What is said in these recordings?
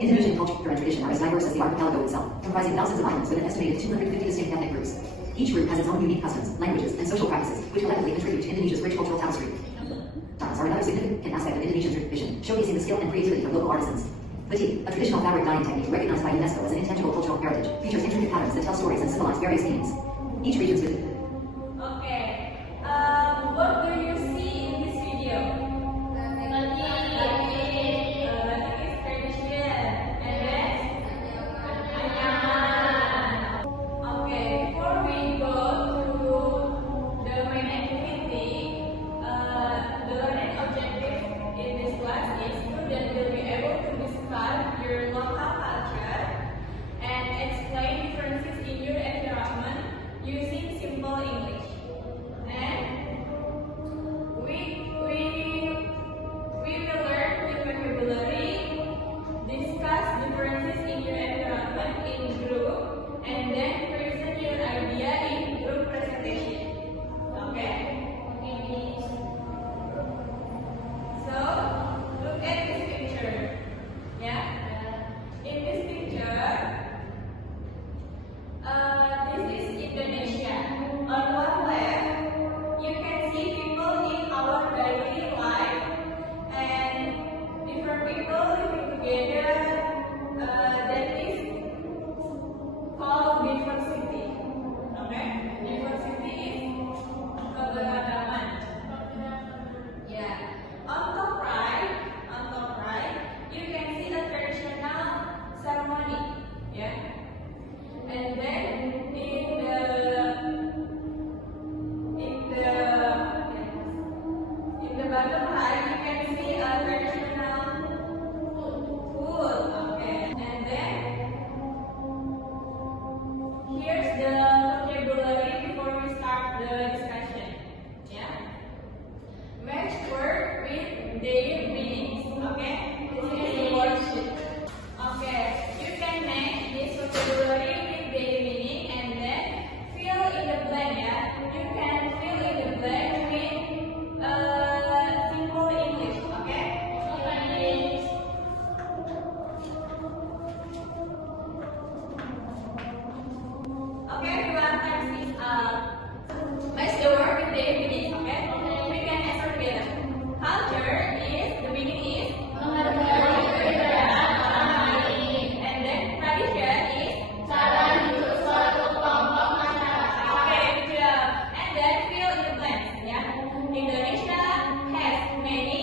Indonesian culture and tradition are as diverse as the archipelago itself, comprising thousands of islands with an estimated 250 distinct ethnic groups. Each group has its own unique customs, languages, and social practices, which collectively contribute to Indonesia's rich cultural tapestry. Tiles are another significant aspect of Indonesian tradition, showcasing the skill and creativity of local artisans. Batik, a traditional fabric dyeing technique recognized by UNESCO as an intangible cultural heritage, features intricate patterns that tell stories and symbolize various meanings. Each region's batik. Okay. What do you see in this video? Batik is tradition, and then anyaman. Okay. Before we go to the main activity, the learning objective in this class is students will be able to describe your local culture and explain differences in your environment using simple English. And we will learn new vocabulary, discuss differences in your environment in group, and then present your idea in group presentation. Okay? So look at this picture. Yeah? In this picture, this is Indonesia. On one left, you can see people in our daily life and different people living together. That is called diversity. Okay? Diversity is keberagaman. Yeah. On top right, you can see the traditional ceremony. Yeah. And then in the bottom right, you can see a traditional food. Okay. And then here's the vocabulary before we start the discussion. Yeah. Match word with their meanings. Okay. This is the worksheet. Okay. You can match this vocabulary with their meaning and then fill in the blank. Yeah. You can fill in the blank with simple English. Okay. Okay, everyone, time is up. Match the word with their meaning. Okay. We can answer together. Culture is, the meaning is and then tradition is okay, good job. And then fill in the blanks. Yeah. Indonesia has many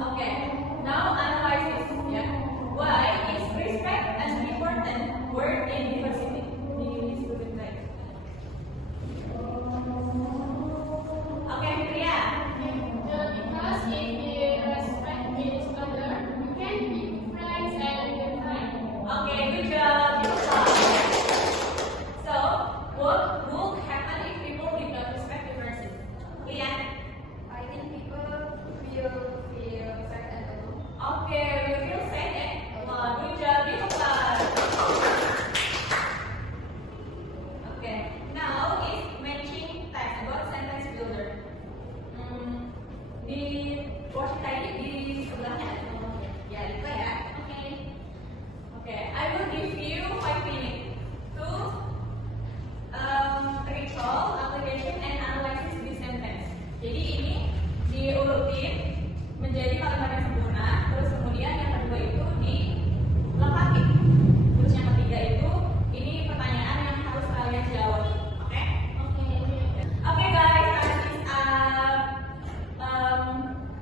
okay. Now analyze this. Yeah. Why is respect an important word in diversity? Okay, Priya. Because if we respect each other, we can be friends and good friends. Okay, good job. So, what would happen if people did not respect differences? Priya. I think people will feel sad and alone. Okay, we feel sad. Good job. Give a clap. Okay, now is matching text about sentence builder. Di worksheet tadi di sebelahnya. Ya, itu ya. Okay, I will give you 5 minutes to recall, application, and analysis this sentence. Jadi ini diurutin menjadi kalimat yang sempurna, terus kemudian yang kedua itu dilengkapi. Terus yang ketiga itu ini pertanyaan yang harus kalian jawab. Oke? Oke guys, time is up.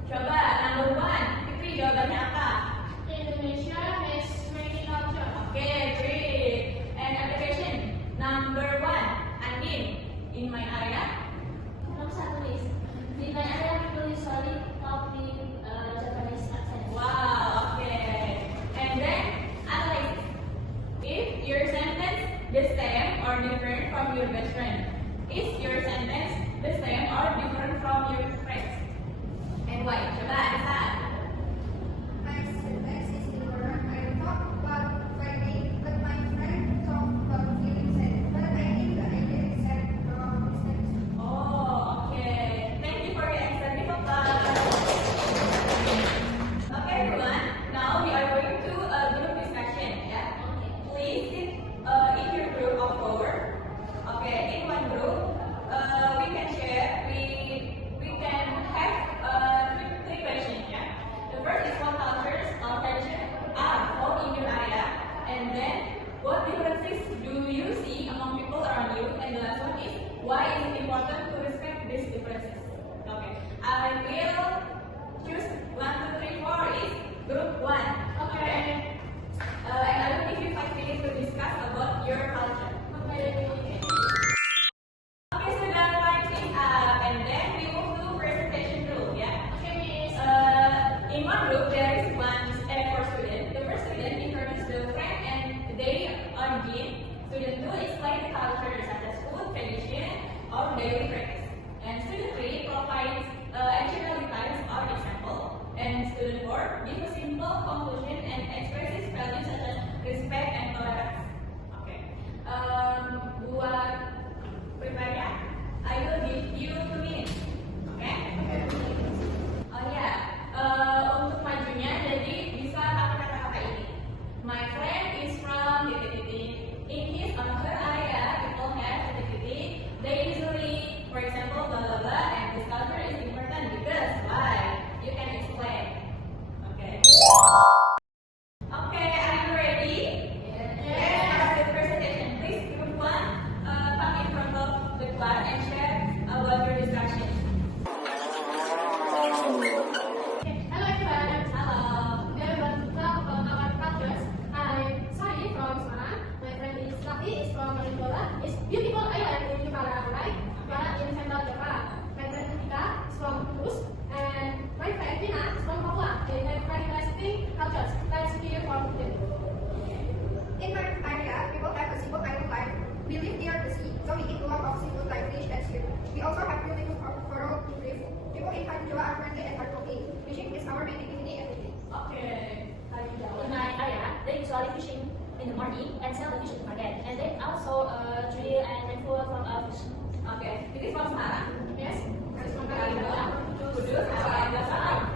Coba number 1, Fitri jawabannya apa? Indonesia has many culture. Okay, great. And application number 1, Andin, in my area. Nomor 1 is di my area people usually talk with Japanese accent. Wow, okay. And then analyze. If your sentence the same or different from your best friend, is your sentence the same or different from your friends? And why? Coba Anissa. My sentence is different. I talk about fighting, but my friend talk about feeling sad. But I think the idea is sad from distance. Oh, okay. Thank you for your answer. why is it important to respect these differences? Okay, I will choose 1, 2, 3, 4 is group 1. Okay. And I will give you 5 minutes to discuss about your culture. Okay, so the time is up, and then we move to presentation group. Yeah. Okay, Miss. In one group there is four students. The first student introduces the friend and they are given. Student 2 explains the culture such as food, tradition, or daily practice. And student 3 provides additional details or example. And student 4 gives a simple conclusion and expresses values such as respect and tolerance. Okay. Buat prepare ya, I will give you 2 minutes. Okay? Oh ya, untuk majunya jadi bisa pakai kata-kata ini. My friend is from titik-titik. In his or her area, people have titik-titik. They usually, for example, blah blah blah, and this culture is important because why? You can explain. Okay. Okay, are you ready? Let's start the presentation. Please, group 1, come in front of the class and share about your discussion. Okay. Hello everyone. Hello. We are going to talk about our cultures. I'm Sari from Semarang. My friend is Rati is from Manipula. It's beautiful island in Jepara, right? Jepara in central Java. My friend Tika is from Kudus. And my friend Tina is from Papua. They have very interesting cultures. Let's hear from them. In my area, people have a simple kind of life. We live near the sea, so we eat a lot of seafood like fish and shrimp. We also have really good coral reef. People in Tanjung are friendly and hardworking. Fishing is our main activity every day. Okay. In my area, they usually fishing in the morning and sell the fish in the market. And they also drill and make food from fish. Okay. This is from Semarang. Yes? Kudus, and Semarang.